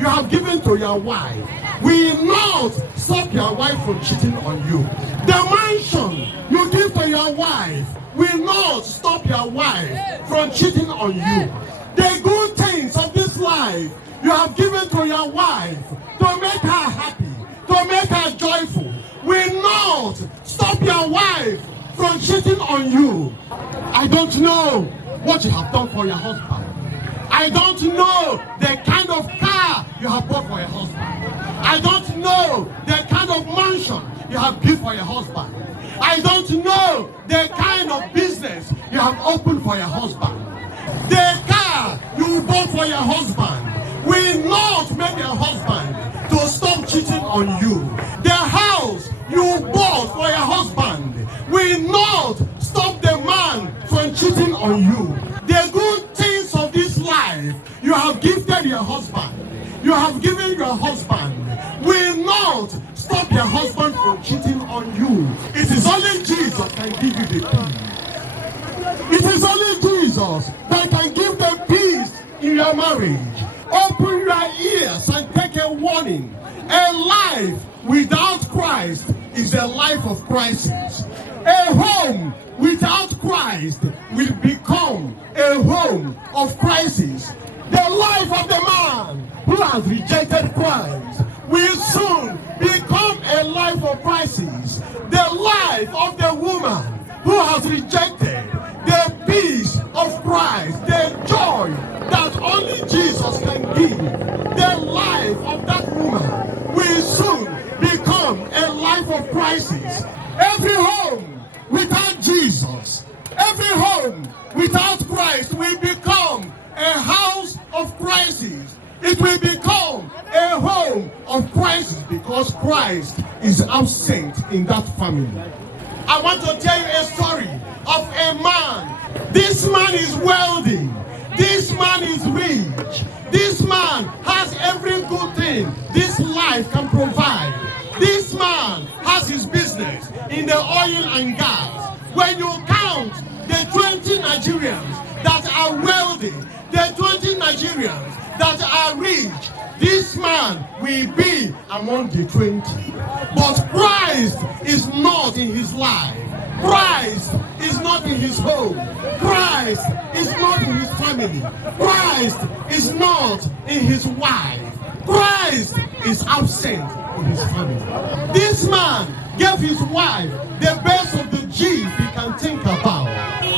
you have given to your wife will not stop your wife from cheating on you. The mansion you give to your wife will not stop your wife from cheating on you. The good things of this life you have given to your wife to make her happy, to make her joyful, will not stop your wife from cheating on you. I don't know what you have done for your husband. I don't know the kind of car you have bought for your husband. I don't know the kind of mansion you have built for your husband. I don't know the kind of business you have opened for your husband. The car you bought for your husband will not make your husband to stop cheating on you. The house you bought for your husband will not stop the man from cheating on you. The good things of this life you have gifted your husband, you have given your husband, will not stop your husband from cheating on you. It is only Jesus can give you the peace. It is only Jesus that can give the peace in your marriage. Open your ears and take a warning. A life without Christ is a life of crisis. A home without Christ will become a home of crisis. The life of the man who has rejected Christ will soon become a life of crisis. The life of the woman who has rejected the peace of Christ, the joy that only Jesus can give, the life of that woman will soon become a life of crisis. Every home without Jesus, every home without Christ will become a house of crisis. It will become a home of crisis because Christ is absent in that family. I want to tell you a story of a man. This man is wealthy. This man is rich. This man has every good thing this life can provide. This man has his business in the oil and gas. When you count the 20 Nigerians that are wealthy, the 20 Nigerians that are rich, this man will be among the 20. But Christ is not in his life. Christ is not in his home. Christ is not in his family. Christ is not in his wife. Christ is absent in his family. This man gave his wife the best of the Jeep he can think about.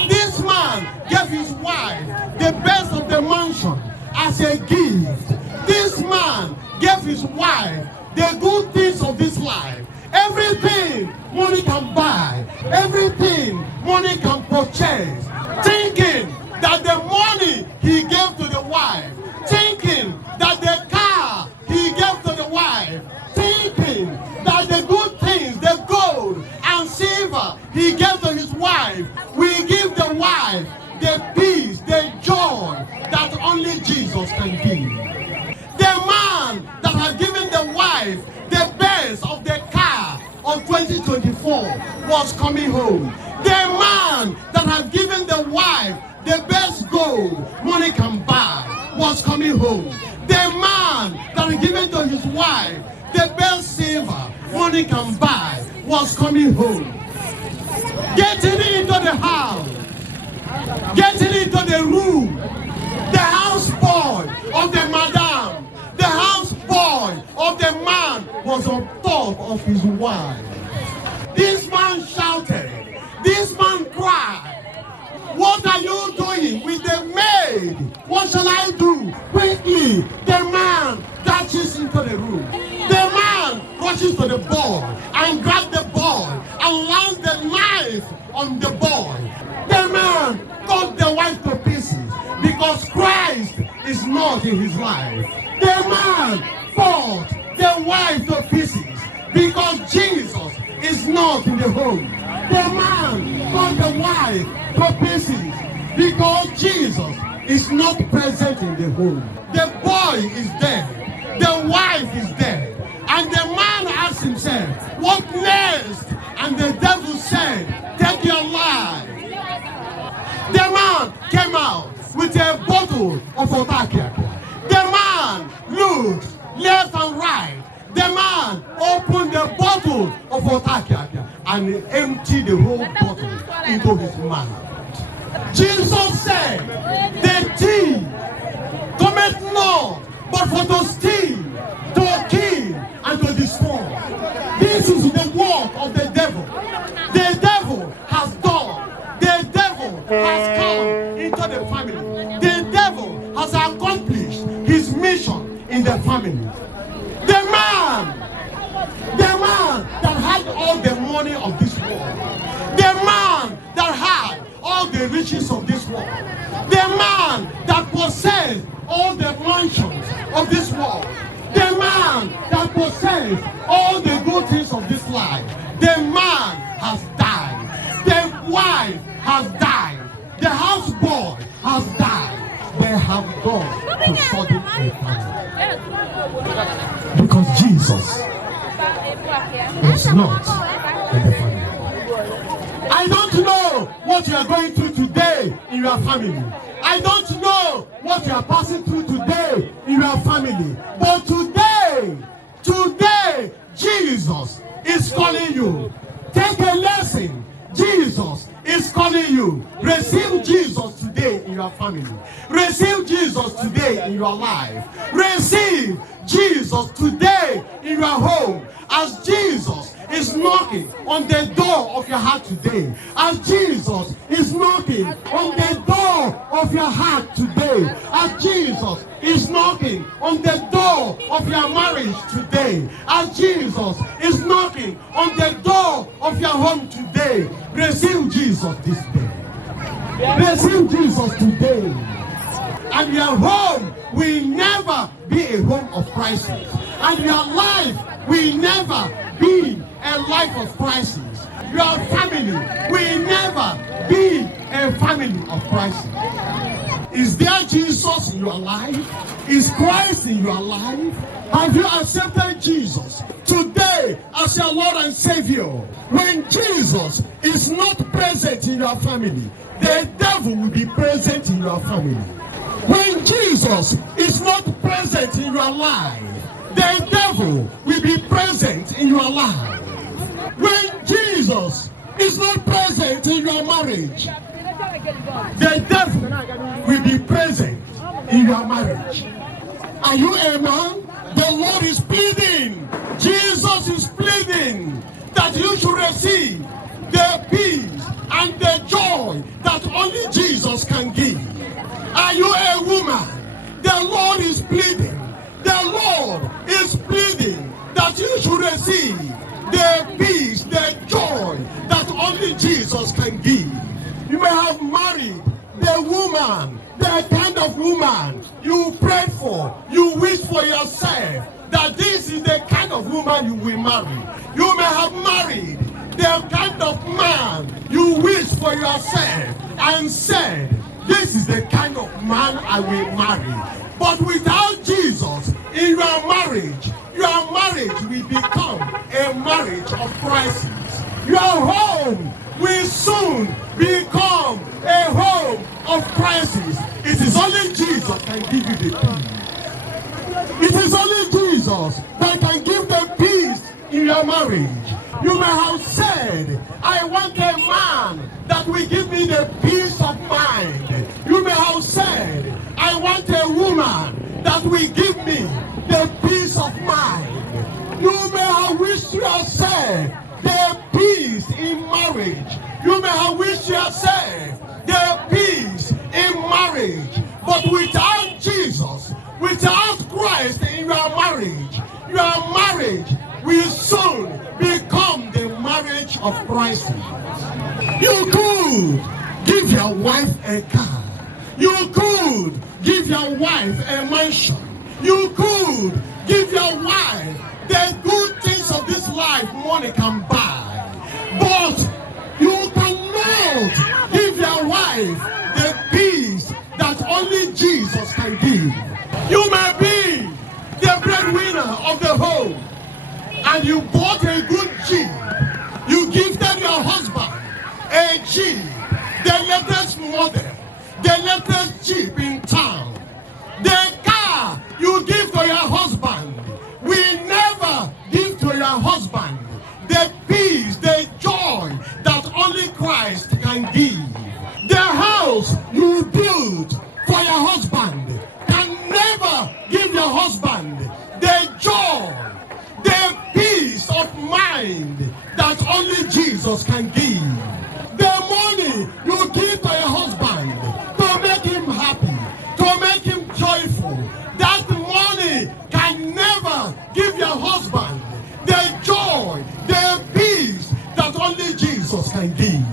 This man gave his wife the best of the mansion as a gift. This man gave his wife the good things of this life. Everything money can buy, everything money can purchase, thinking that the money he gave to the wife, thinking that the car he gave to the wife, thinking that the good things, the gold and silver he gave to his wife, will give the wife the peace, the joy that only Jesus can give. The man that has given the wife the best of the car of 2024 was coming home. The man that had given the wife the best gold money can buy was coming home. The man that had given to his wife the best silver money can buy was coming home. Getting into the house, getting into the room, the house boy of the madam, the house boy of the man was on top of his wife. This man shouted, this man cried, what are you doing with the maid? What shall I do? Quickly, the man dashes into the room. The man rushes to the boy and grabs the boy and lands the knife on the boy. The man cut the wife to pieces because Christ is not in his life. The man fought the wife to pieces because Jesus is not in the home. The man fought the wife to pieces because Jesus is not present in the home. The boy is dead. The wife is dead. And the man asked himself, what next? And the devil said, take your life. The man came out with a bottle of Otakia. The man looked left and right. The man opened the bottle of Otakia and emptied the whole bottle into his mouth. Jesus said, the thief cometh not but for to steal, to kill, and to destroy. This is the work of the devil. The devil has done. The devil has come into the family. The devil has accomplished his mission in the family. The man that had all the money of this world, the man that had all the riches of this world, the man that possessed all the mansions of this world, the man that possessed all the good things of this life, the man has died. The wife has died. The houseboy has died. They have gone to sudden a family. Because Jesus is not in the family. I don't know what you are going through today in your family. I don't know what you are passing through today in your family. But today, Jesus is calling you. Take a lesson. Jesus is calling you. Receive Jesus today in your family. Receive Jesus today in your life. Receive Jesus today in your home. As Jesus is knocking on the door of your heart today. As Jesus is knocking on the door of your heart today. As Jesus is knocking on the door of your marriage today. As Jesus is knocking on the door of your home today. Receive Jesus this day. Receive Jesus today. And your home will never be a home of crisis. And your life will never be a life of crisis. Your family will never be a family of crisis. Is there Jesus in your life? Is Christ in your life? Have you accepted Jesus today as your Lord and Savior? When Jesus is not present in your family, the devil will be present in your family. When Jesus is not present in your life, the devil will be present in your life. When Jesus is not present in your marriage, the devil will be present in your marriage. Are you a man? The Lord is pleading. Jesus is pleading that you should receive the peace and the joy that only Jesus can give. Are you a woman? The Lord is pleading. The Lord is pleading that you should receive the peace, the joy that only Jesus can give. You may have married the woman, the kind of woman you prayed for, you wish for yourself, that this is the kind of woman you will marry. You may have married the kind of man you wish for yourself and said, this is the kind of man I will marry. But without Jesus in your marriage will become a marriage of crisis. Your home will soon become a home of crisis. It is only Jesus can give you the peace. It is only Jesus that can give the peace in your marriage. You may have said, I want a man that will give me the peace of mind. You may have said, I want a woman that will give me the peace of mind. You may have wished yourself the peace in marriage. You may have wished yourself the peace in marriage. But without Jesus, without Christ in your marriage will soon become the marriage of crisis. You could give your wife a car. You could give your wife a mansion. You could give your wife the good things of this life money can buy. But you cannot give your wife the peace that only Jesus can give. You may be the breadwinner of the home, and you bought a good Jeep. You gifted your husband a Jeep, the latest model, the latest Jeep in town. The car you give to your husband husband the joy, the peace that only Jesus can give.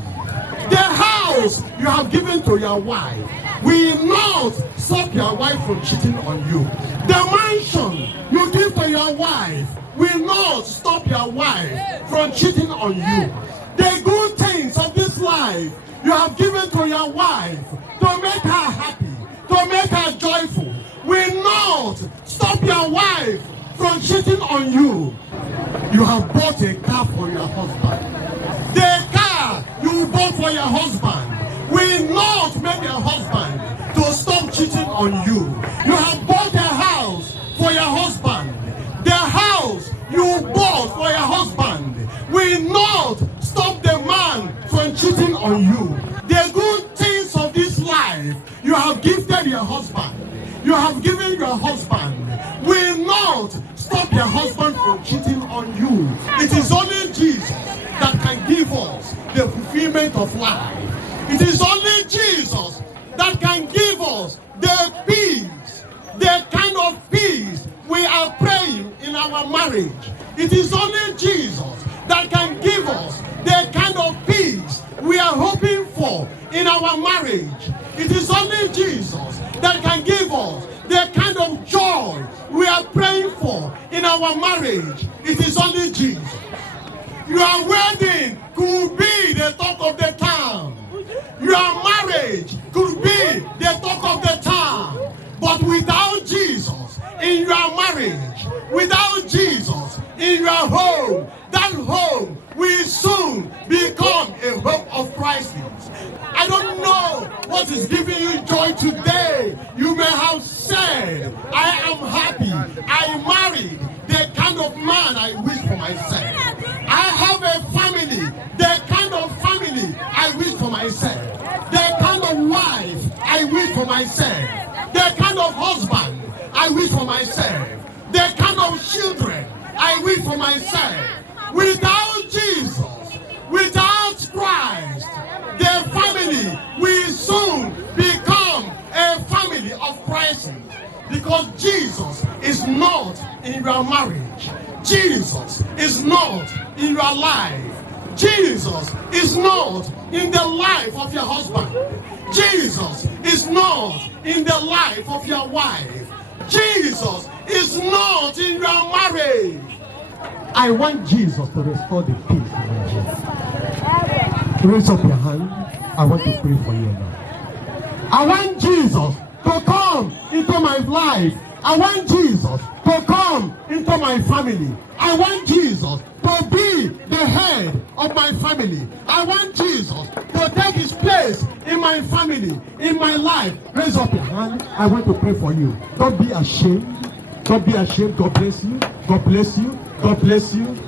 The house you have given to your wife will not stop your wife from cheating on you. The mansion you give to your wife will not stop your wife from cheating on you. The good things of this life you have given to your wife to make her happy, to make her joyful, will not stop your wife from cheating on you. You have bought a car for your husband. The car you bought for your husband will not make your husband to stop cheating on you. You have bought a house for your husband. The house you bought for your husband will not stop the man from cheating on you. The good things of this life you have gifted your husband, you have given your husband, will not stop your husband from cheating on you. It is only Jesus that can give us the fulfillment of life. It is only Jesus that can give us the peace, the kind of peace we are praying in our marriage. It is only Jesus that can give us the kind of peace we are hoping for in our marriage. It is only Jesus that can give us the kind of joy we are praying for in our marriage. It is only Jesus. Your wedding could be the talk of the town. Your marriage could be the talk of the town. But without Jesus in your marriage, without Jesus in your home, that home will soon become a hope of crisis. I don't know what is giving you joy today. You may have said, I am happy, I married the kind of man I wish for myself. I have a family, the kind of family I wish for myself. The kind of wife I wish for myself. The kind of husband I wish for myself. The kind of children I wish for myself. Without Jesus, without Christ, the family will soon become a family of crisis. Because Jesus is not in your marriage. Jesus is not in your life. Jesus is not in the life of your husband. Jesus is not in the life of your wife. Jesus is not in your marriage. I want Jesus to restore the peace in my life. Raise up your hand. I want to pray for you now. I want Jesus to come into my life. I want Jesus to come into my family. I want Jesus to be the head of my family. I want Jesus to take his place in my family, in my life. Raise up your hand. I want to pray for you. Don't be ashamed. Don't be ashamed. God bless you. God bless you. God bless you.